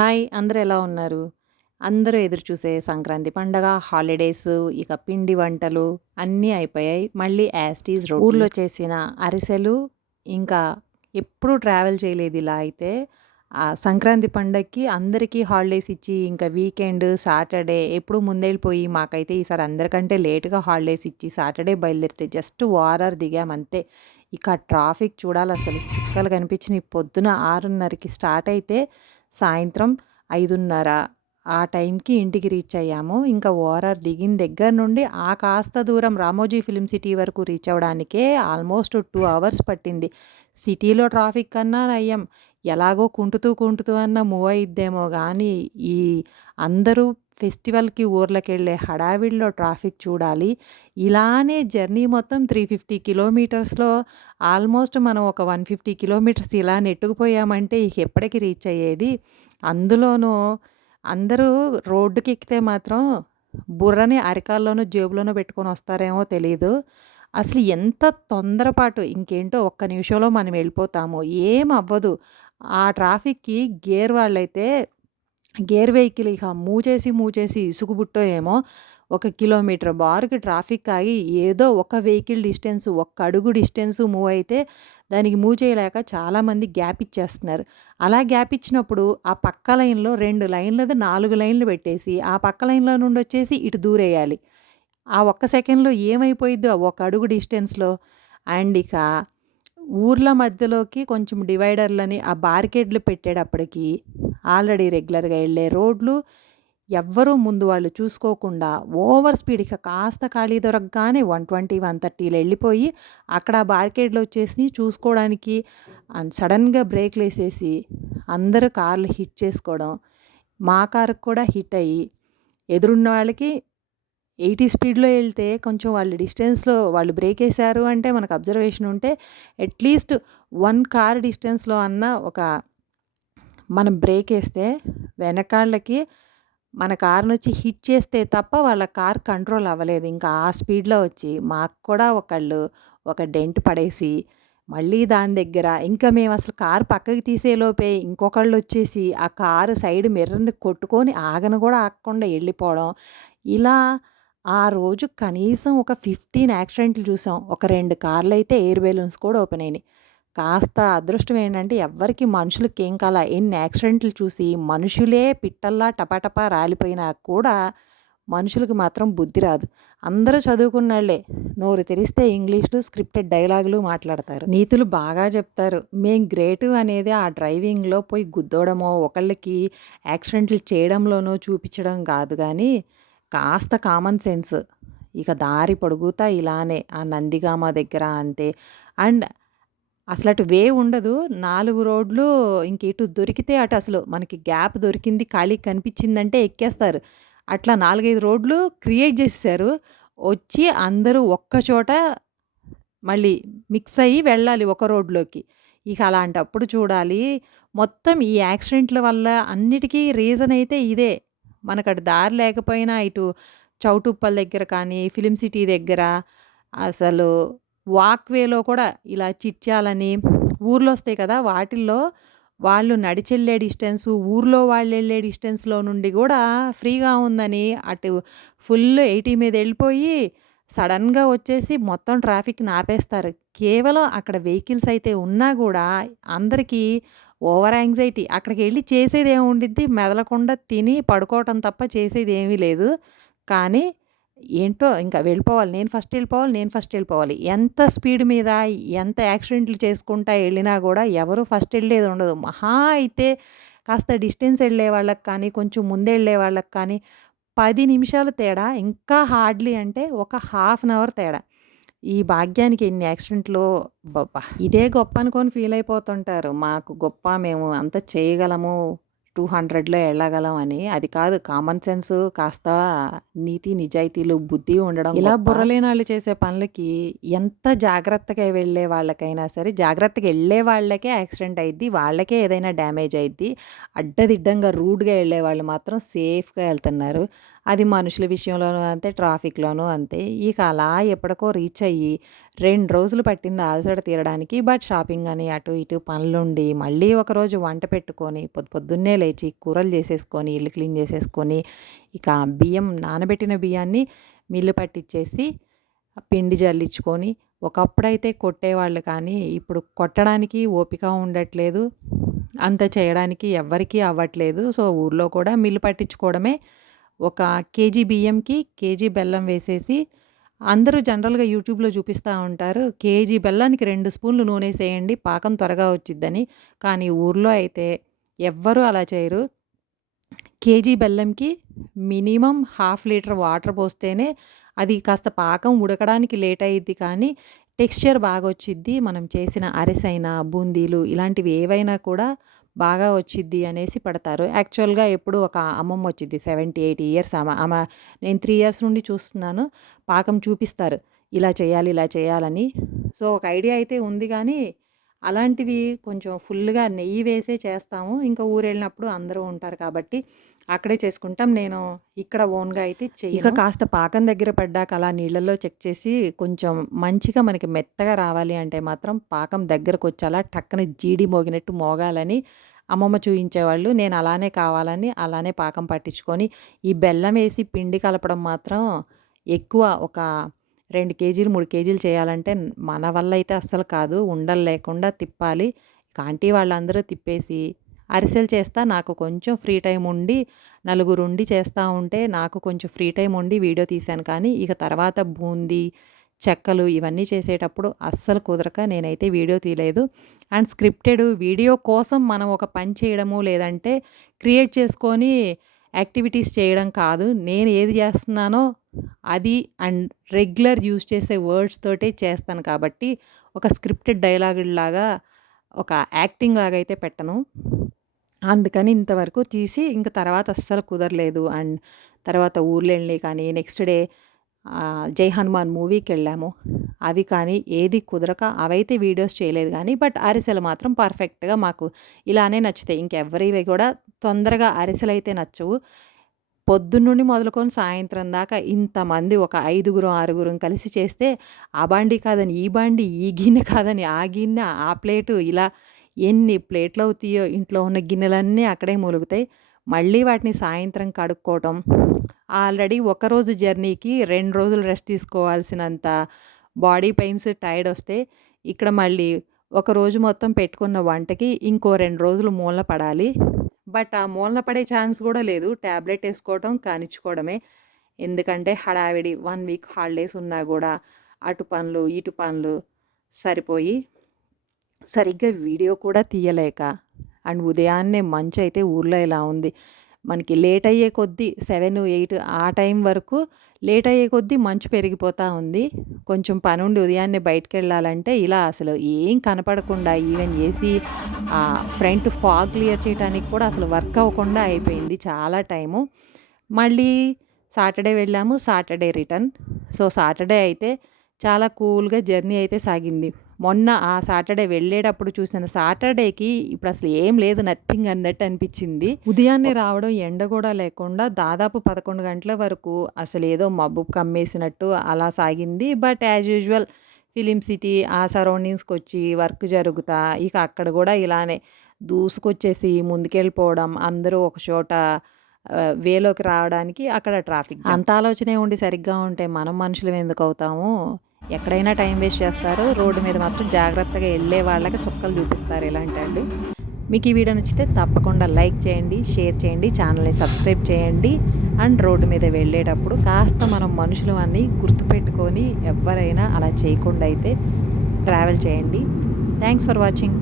Hi! అందరూ ఎలా ఉన్నారు? అందరూ ఎదురుచూసే సంక్రాంతి పండగ, హాలిడేసు, ఇక పిండి వంటలు అన్నీ అయిపోయాయి. మళ్ళీ యాజ్ టీజ్ రొటీన్. ఊర్లో చేసిన అరిసెలు, ఇంకా ఎప్పుడూ ట్రావెల్ చేయలేదు ఇలా అయితే. సంక్రాంతి పండగకి అందరికీ హాలిడేస్ ఇచ్చి, ఇంకా వీకెండ్, సాటర్డే ఎప్పుడూ ముందెళ్ళిపోయి, మాకైతే ఈసారి అందరికంటే లేట్‌గా హాలిడేస్ ఇచ్చి, సాటర్డే బయలుదేరితే జస్ట్ ఓఆర్ఆర్ దిగామంతే. ఇక ట్రాఫిక్ చూడాలసలు. చుక్కలు కనిపించినియి. పొద్దున 6:30కి స్టార్ట్ అయితే సాయంత్రం 5:30 ఆ టైంకి ఇంటికి రీచ్ అయ్యాము. ఇంకా ఓఆర్ఆర్ దిగిన దగ్గర నుండి ఆ కాస్త దూరం రామోజీ ఫిల్మ్ సిటీ వరకు రీచ్ అవ్వడానికే ఆల్మోస్ట్ 2 అవర్స్ పట్టింది. సిటీలో ట్రాఫిక్ కన్నా నయ్యం. ఎలాగో కుంటుతూ అన్నా మూవ్ అయిద్దేమో గానీ, ఈ అందరూ ఫెస్టివల్‌కి ఊర్లకెళ్ళే హడావిడిలో ట్రాఫిక్ చూడాలి. ఇలానే జర్నీ మొత్తం 350 కిలోమీటర్స్‌లో ఆల్మోస్ట్ మనం ఒక 150 కిలోమీటర్స్ ఇలా నెట్టుకుపోయామంటే ఇక ఎప్పటికి రీచ్ అయ్యేది. అందులోనూ అందరూ రోడ్డుకెక్కితే మాత్రం బుర్రని అరికాల్లోనో, జేబులోనో పెట్టుకొనొస్తారేమో తెలీదు. అసలు ఎంత తొందరపాటు ఇంకేంటో ఒక్క నిమిషంలో మనం వెళ్ళిపోతాము. ఏమవ్వదు. ఆ ట్రాఫిక్‌కి గేర్ వాళ్ళైతే గేర్ వెహికల్ ఇక మూవ్ చేసి ఇసుగుబుట్టో ఏమో ఒక కిలోమీటర్ బారుకి ట్రాఫిక్ ఆగి ఏదో ఒక వెహికల్ డిస్టెన్స్ ఒక్క అడుగు డిస్టెన్స్ మూవ్ అయితే దానికి మూవ్ చేయలేక చాలామంది గ్యాప్ ఇచ్చేస్తున్నారు. అలా గ్యాప్ ఇచ్చినప్పుడు ఆ పక్క లైన్‌లో 2 లైన్లది 4 లైన్‌లు పెట్టేసి ఆ పక్క లైన్‌లో నుండి వచ్చేసి ఇటు దూరేయాలి. ఆ ఒక్క సెకండ్‌లో ఏమైపోయిద్దో ఆ ఒక అడుగు డిస్టెన్స్‌లో. అండ్ ఇక ఊర్ల మధ్యలోకి కొంచెం డివైడర్‌లని ఆ బారికేడ్‌లు పెట్టేటప్పటికి ఆల్రెడీ రెగ్యులర్‌గా ఎళ్ళే రోడ్లు ఎవ్వరూ ముందు వాళ్ళు చూసుకోకుండా ఓవర్ స్పీడ్ ఇక కాస్త ఖాళీ దొరకగానే 120, 130లో ఎళ్ళిపోయి అక్కడ ఆ బారికేడ్‌లు వచ్చేసినియి చూసుకోవడానికి. అండ్ సడెన్‌గా బ్రేకులేసేసి అందరూ కార్లు హిట్ చేసుకోవడం. మా కారుకి కూడా హిట్ అయ్యి ఎదురున్న వాళ్ళకి 80 స్పీడ్‌లో ఎళ్తే కొంచెం వాళ్ళు డిస్టెన్స్‌లో వాళ్ళు బ్రేకేశారు అంటే మనకు అబ్జర్వేషన్ ఉంటే అట్‌లీస్ట్ 1 కార్ డిస్టెన్స్‌లో అన్నా మనం బ్రేకేస్తే వెనకాళ్ళకి మన కార్‌నొచ్చి హిట్ చేస్తే తప్ప వాళ్ళ కార్ కంట్రోల్ అవ్వలేదు. ఇంకా ఆ స్పీడ్‌లో వచ్చి మాకు కూడా ఒకళ్ళు ఒక డెంట్ పడేసి, మళ్ళీ దాని దగ్గర ఇంకా మేమసలు కారు పక్కకి తీసేలోపే ఇంకొకళ్ళొచ్చేసి ఆ కారు సైడ్ మిర్రర్‌ని కొట్టుకొని ఆగను కూడా ఆగకుండా ఎళ్ళిపోవడం. ఇలా ఆ రోజు కనీసం ఒక 15 యాక్సిడెంట్లు చూసాం. ఒక 2 కార్లయితే ఎయిర్ బెలూన్స్ కూడా ఓపెన్ అయినియి. కాస్త అదృష్టం ఏంటంటే ఎవ్వరికీ మనుషులకేం కాల. ఎన్ని యాక్సిడెంట్లు చూసి మనుషులే పిట్టల్లా టపటపా రాలిపోయినా కూడా మనుషులకి మాత్రం బుద్ధి రాదు. అందరూ చదువుకున్నోళ్ళే. నోరు తెరిస్తే ఇంగ్లీష్‌లు, స్క్రిప్టెడ్ డైలాగులు మాట్లాడతారు. నీతులు బాగా చెప్తారు. మేం గ్రేటు అనేది ఆ డ్రైవింగ్‌లో పోయి గుద్దోవడమో, ఒకళ్ళకి యాక్సిడెంట్లు చేయడంలోనో చూపించడం కాదు గానీ, కాస్త కామన్ సెన్స్. ఇక దారి పొడుగుతా ఇలానే ఆ నందిగామ దగ్గర అంతే. అండ్ అసలటు వే ఉండదు. 4 రోడ్లు ఇంక ఎటు దొరికితే అటు అసలు మనకి గ్యాప్ దొరికింది, ఖాళీ కనిపించిందంటే ఎక్కేస్తారు. అట్లా 4, 5 రోడ్లు క్రియేట్ చేసేసారు. వచ్చి అందరూ ఒక్క చోట మళ్ళీ మిక్స్ అయ్యి వెళ్ళాలి ఒక రోడ్‌లోకి. ఇక అలాంటప్పుడు చూడాలి. మొత్తం ఈ యాక్సిడెంట్‌ల వల్ల అన్నిటికి రీజన్ అయితే ఇదే. మనకటు దారి లేకపోయినా ఇటు చౌటుప్పల్ దగ్గర కానీ, ఫిల్మ్ సిటీ దగ్గర అసలు వాక్‌వేలో కూడా ఇలా చిట్యాలని ఊర్లొస్తాయి కదా! వాటిల్లో వాళ్ళు నడిచెళ్ళే డిస్టెన్సు, ఊర్లో వాళ్ళెళ్ళే డిస్టెన్స్‌లో నుండి గూడా ఫ్రీగా ఉందని అటు ఫుల్ 80 మీద ఎళ్ళిపోయి సడెన్‌గా వచ్చేసి మొత్తం ట్రాఫిక్‌ని ఆపేస్తారు. కేవలం అక్కడ వెహికల్స్ అయితే ఉన్నా గూడా అందరికీ ఓవర్ యాంగ్జైటీ. అక్కడికెళ్ళి చేసేదేముండిద్ది మెదలకుండా తిని పడుకోవటం తప్ప చేసేదేమీ లేదు. కానీ ఏంటో ఇంకా వెళ్ళిపోవాలి. నేను ఫస్ట్ ఎళ్ళిపోవాలి. ఎంత స్పీడ్ మీద ఎంత యాక్సిడెంట్లు చేసుకుంటా ఎళ్ళినా గూడా ఎవరు ఫస్ట్ ఎళ్ళేదుండదు. మహా అయితే కాస్త డిస్టెన్స్ ఎళ్ళే వాళ్ళకి కానీ, కొంచెం ముందెళ్ళే వాళ్ళకి కానీ 10 నిమిషాలు తేడా. ఇంకా హార్డ్‌లీ అంటే ఒక హాఫ్ అన్ అవర్ తేడా. ఈ భాగ్యానికి ఎన్ని యాక్సిడెంట్లో అబ్బబ్బా! ఇదే గొప్ప అనుకోని ఫీల్ అయిపోతుంటారు. మాకు గొప్ప మేము అంత చేయగలము. 200లో ఎళ్ళగలం అని. అది కాదు కామన్ సెన్స్ కాస్త నీతి, నిజాయితీలు, బుద్ధి ఉండడం ఇలా గొప్ప. బుర్రలేనోళ్ళు చేసే పనులకి ఎంత జాగ్రత్తగా వెళ్ళే వాళ్ళకైనా సరే, జాగ్రత్తగా ఎళ్ళే వాళ్ళకే యాక్సిడెంట్ అయిద్ది. వాళ్ళకే ఏదైనా డ్యామేజ్ అయిద్ది. అడ్డదిడ్డంగా రూడ్‌గా ఎళ్ళేవాళ్ళు మాత్రం సేఫ్‌గా ఎళ్తున్నారు. అది మనుషుల విషయంలోనూ అంతే, ట్రాఫిక్‌లోనూ అంతే. ఇక అలా ఎప్పటికో రీచ్ అయ్యి 2 రోజులు పట్టింది అలసట తీరడానికి. బట్ షాపింగ్ అని అటు ఇటు పనులుండి మళ్ళీ ఒకరోజు వంట పెట్టుకొని పొద్దున్నే లేచి కూరలు చేసేసుకొని, ఇల్లు క్లీన్ చేసేసుకొని, ఇక నానబెట్టిన బియ్యాన్ని మిల్లు పట్టిచ్చేసి, పిండి జల్లించుకొని, ఒకప్పుడైతే కొట్టేవాళ్ళు కానీ ఇప్పుడు కొట్టడానికి ఓపిక ఉండట్లేదు. అంత చేయడానికి ఎవ్వరికీ అవ్వట్లేదు. సో, ఊర్లో కూడా మిల్లు పట్టించుకోవడమే. ఒక కేజీ బియ్యంకి కేజీ బెల్లం వేసేసి, అందరూ జనరల్‌గా యూట్యూబ్‌లో చూపిస్తా ఉంటారు. కేజీ బెల్లానికి 2 స్పూన్లు నూనేసేయండి పాకం త్వరగా వచ్చిద్దని. కానీ ఊర్లో అయితే ఎవ్వరూ అలా చేయరు. కేజీ బెల్లంకి మినిమమ్ హాఫ్ లీటర్ వాటర్ పోస్తేనే అది కాస్త పాకం ఉడకడానికి లేట్ అయ్యిద్ది కానీ టెక్స్చర్ బాగొచ్చిద్ది. మనం చేసిన అరిసైనా, బూందీలు ఇలాంటివి ఏవైనా కూడా బాగా వచ్చిద్ది అనేసి పడతారు. యాక్చువల్‌గా ఎప్పుడు ఒక అమ్మమ్మ వచ్చిద్ది 70, 80 ఇయర్స్ ఆమె నేను 3 ఇయర్స్ నుండి చూస్తున్నాను. పాకం చూపిస్తారు. ఇలా చేయాలి, ఇలా చేయాలని. సో, ఒక ఐడియా అయితే ఉంది గానీ, అలాంటివి కొంచెం ఫుల్‌గా నెయ్యి వేసే చేస్తాము. ఇంకా ఊరెళ్ళినప్పుడు అందరూ ఉంటారు కాబట్టి అక్కడే చేసుకుంటాం. నేను ఇక్కడ ఓన్‌గా అయితే చెయ్యను. ఇక కాస్త పాకం దగ్గర పడ్డాక అలా నీళ్ళల్లో చెక్ చేసి కొంచెం మంచిగా మనకి మెత్తగా రావాలి అంటే మాత్రం పాకం దగ్గరకొచ్చి అలా టక్కన జీడి మోగినట్టు మోగాలని అమ్మమ్మ చూయించేవాళ్ళు. నేను అలానే కావాలని అలానే పాకం పట్టించుకొని, ఈ బెల్లం వేసి పిండి కలపడం మాత్రం ఎక్కువ ఒక 2 కేజీలు, 3 కేజీలు చేయాలంటే మన వల్ల అయితే అస్సలు కాదు. ఉండలు లేకుండా తిప్పాలి. ఇక ఆంటీ వాళ్ళందరూ తిప్పేసి అరిసెలు చేస్తా. నాకు కొంచెం ఫ్రీ టైమ్ ఉండి, నలుగురుండి చేస్తా ఉంటే నాకు కొంచెం ఫ్రీ టైమ్ ఉండి వీడియో తీశాను కానీ, ఇక తర్వాత బూందీ, చెక్కలు ఇవన్నీ చేసేటప్పుడు అస్సలు కుదరక నేనైతే వీడియో తీయలేదు. అండ్ స్క్రిప్టెడ్ వీడియో కోసం మనం ఒక పని చేయడము, లేదంటే క్రియేట్ చేసుకొని యాక్టివిటీస్ చేయడం కాదు. నేను ఏది చేస్తున్నానో అది అండ్ రెగ్యులర్ యూజ్ చేసే వర్డ్స్ తోటే చేస్తాను కాబట్టి, ఒక స్క్రిప్టెడ్ డైలాగుల్లాగా, ఒక యాక్టింగ్ లాగా అయితే పెట్టను. అందుకని ఇంతవరకు తీసి ఇంక తర్వాత అస్సలు కుదరలేదు. అండ్ తర్వాత ఊర్లెళ్ళి కానీ నెక్స్ట్ డే జై హనుమాన్ మూవీకెళ్ళాము. అవి కానీ ఏది కుదరక అవైతే వీడియోస్ చేయలేదు కానీ, బట్ అరిసెలు మాత్రం పర్ఫెక్ట్‌గా మాకు ఇలానే నచ్చుతాయి. ఇంకెవ్వరివి కూడా తొందరగా అరిసెలైతే నచ్చవు. పొద్దున్నుండి మొదలుకొని సాయంత్రం దాకా ఇంతమంది ఒక 5గురం, 6గురం కలిసి చేస్తే ఆ బాండీ కాదని ఈ బాండీ, ఈ గిన్నె కాదని ఆ గిన్నె, ఆ ప్లేటు ఇలా ఎన్ని ప్లేట్లవుతాయో ఇంట్లో ఉన్న గిన్నెలన్నీ అక్కడే మూలుగుతాయి. మళ్ళీ వాటిని సాయంత్రం కడుక్కోవటం. ఆల్రెడీ ఒకరోజు జర్నీకి 2 రోజులు రెస్ట్ తీసుకోవాల్సినంత బాడీ పెయిన్స్, టైర్డొస్తే ఇక్కడ మళ్ళీ ఒకరోజు మొత్తం పెట్టుకున్న వంటకి ఇంకో 2 రోజులు మూలన పడాలి. బట్ ఆ మూలన పడే ఛాన్స్ కూడా లేదు. టాబ్లెట్ ఏసుకోవటం, కానిచ్చుకోవడమే. ఎందుకంటే హడావిడి 1 వీక్ హాలిడేస్ ఉన్నా గూడా అటు పనులు, ఇటు పనులు సరిపోయి సరిగ్గా వీడియో కూడా తీయలేక అండ్ ఉదయాన్నే మంచయితే ఊర్లో ఇలా ఉంది. మనకి లేట్ అయ్యే కొద్దీ 7, 8 ఆ టైం వరకు లేట్ అయ్యే కొద్దీ మంచు పెరిగిపోతూ ఉంది. కొంచెం పనుండి ఉదయాన్నే బయటికెళ్ళాలంటే ఇలా అసలు ఏం కనపడకుండా even AC front fog clear చేయడానికి కూడా అసలు వర్క్ అవ్వకుండా అయిపోయింది చాలా టైము. మళ్ళీ సాటర్డే వెళ్ళాము. Saturday return. సో, సాటర్డే అయితే చాలా కూల్‌గా జర్నీ అయితే సాగింది. మొన్న ఆ సాటర్డే వెళ్ళేటప్పుడు చూసిన సాటర్డేకి ఇప్పుడు అసలు ఏం లేదు, నథింగ్ అన్నట్టు అనిపించింది. ఉదయాన్నే రావడం, ఎండ కూడా లేకుండా దాదాపు 11 గంటల వరకు అసలు ఏదో మబ్బు కమ్మేసినట్టు అలా సాగింది. But as usual film city ఆ సరౌండింగ్స్‌కి వచ్చి వర్క్ జరుగుతా ఇక అక్కడ కూడా ఇలానే దూసుకొచ్చేసి ముందుకెళ్ళిపోవడం, అందరూ ఒక చోట వేలోకి రావడానికి అక్కడ ట్రాఫిక్ జామ్. అంత ఆలోచనే ఉండి సరిగ్గా ఉంటే మనం మనుషులం ఎందుకు అవుతాము? ఎక్కడైనా టైం వేస్ట్ చేస్తారు. రోడ్డు మీద మాత్రం జాగ్రత్తగా వెళ్ళే వాళ్ళకి చుక్కలు చూపిస్తారు ఇలాంటోళ్ళు. మీకు ఈ వీడియో నచ్చితే తప్పకుండా లైక్ చేయండి, షేర్ చేయండి, ఛానల్ని సబ్స్క్రైబ్ చేయండి. అండ్ రోడ్డు మీద వెళ్ళేటప్పుడు కాస్త మనం మనుషులు అని గుర్తుపెట్టుకొని ఎవ్వరైనా అలా చేయకుండా అయితే ట్రావెల్ చేయండి. Thanks for watching.